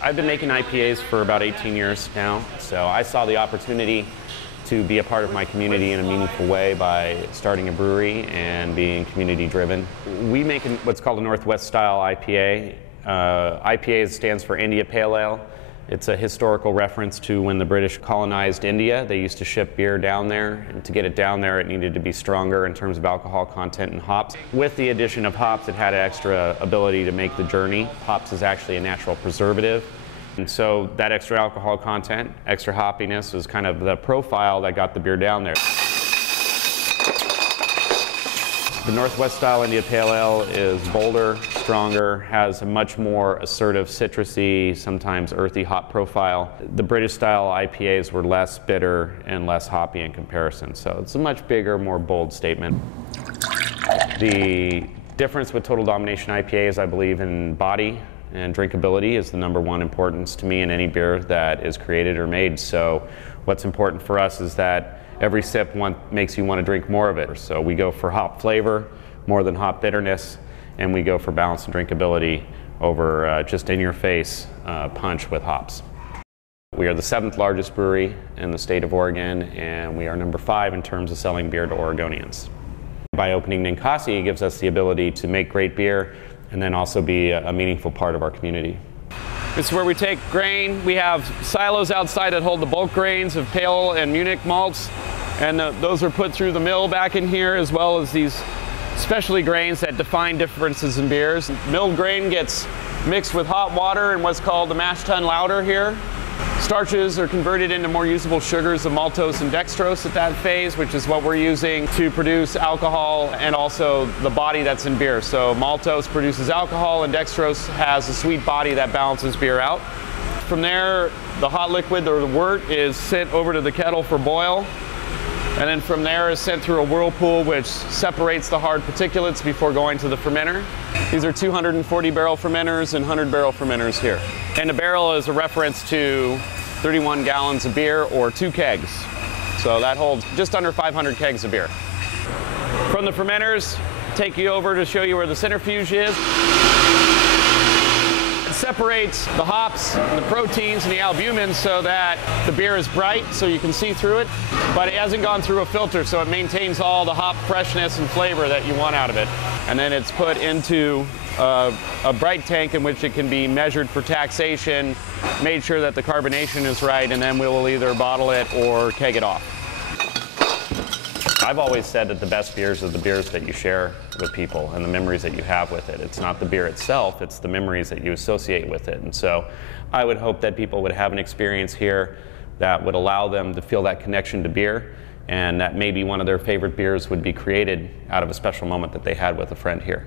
I've been making IPAs for about 18 years now, so I saw the opportunity to be a part of my community in a meaningful way by starting a brewery and being community driven. We make what's called a Northwest style IPA. IPA stands for India Pale Ale. It's a historical reference to when the British colonized India. They used to ship beer down there, and to get it down there it needed to be stronger in terms of alcohol content and hops. With the addition of hops, it had an extra ability to make the journey. Hops is actually a natural preservative, and so that extra alcohol content, extra hoppiness, was kind of the profile that got the beer down there. The Northwest style India Pale Ale is bolder, stronger, has a much more assertive, citrusy, sometimes earthy hop profile. The British style IPAs were less bitter and less hoppy in comparison, so it's a much bigger, more bold statement. The difference with Total Domination IPA is, I believe, in body and drinkability is the #1 importance to me in any beer that is created or made. So what's important for us is that every sip makes you want to drink more of it. So we go for hop flavor more than hop bitterness, and we go for balance and drinkability over just in-your-face punch with hops. We are the 7th largest brewery in the state of Oregon, and we are #5 in terms of selling beer to Oregonians. By opening Ninkasi, it gives us the ability to make great beer and then also be a meaningful part of our community. This is where we take grain. We have silos outside that hold the bulk grains of Pale and Munich malts, and those are put through the mill back in here, as well as these specialty grains that define differences in beers. Milled grain gets mixed with hot water in what's called the mash tun lauter here. Starches are converted into more usable sugars of maltose and dextrose at that phase, which is what we're using to produce alcohol and also the body that's in beer. So maltose produces alcohol and dextrose has a sweet body that balances beer out. From there, the hot liquid or the wort is sent over to the kettle for boil. And then from there is sent through a whirlpool which separates the hard particulates before going to the fermenter. These are 240 barrel fermenters and 100 barrel fermenters here. And a barrel is a reference to 31 gallons of beer or 2 kegs. So that holds just under 500 kegs of beer. From the fermenters, take you over to show you where the centrifuge is. It separates the hops and the proteins and the albumins so that the beer is bright so you can see through it, but it hasn't gone through a filter, so it maintains all the hop freshness and flavor that you want out of it. And then it's put into a bright tank in which it can be measured for taxation, made sure that the carbonation is right, and then we will either bottle it or keg it off. I've always said that the best beers are the beers that you share with people and the memories that you have with it. It's not the beer itself, it's the memories that you associate with it. And so I would hope that people would have an experience here that would allow them to feel that connection to beer, and that maybe one of their favorite beers would be created out of a special moment that they had with a friend here.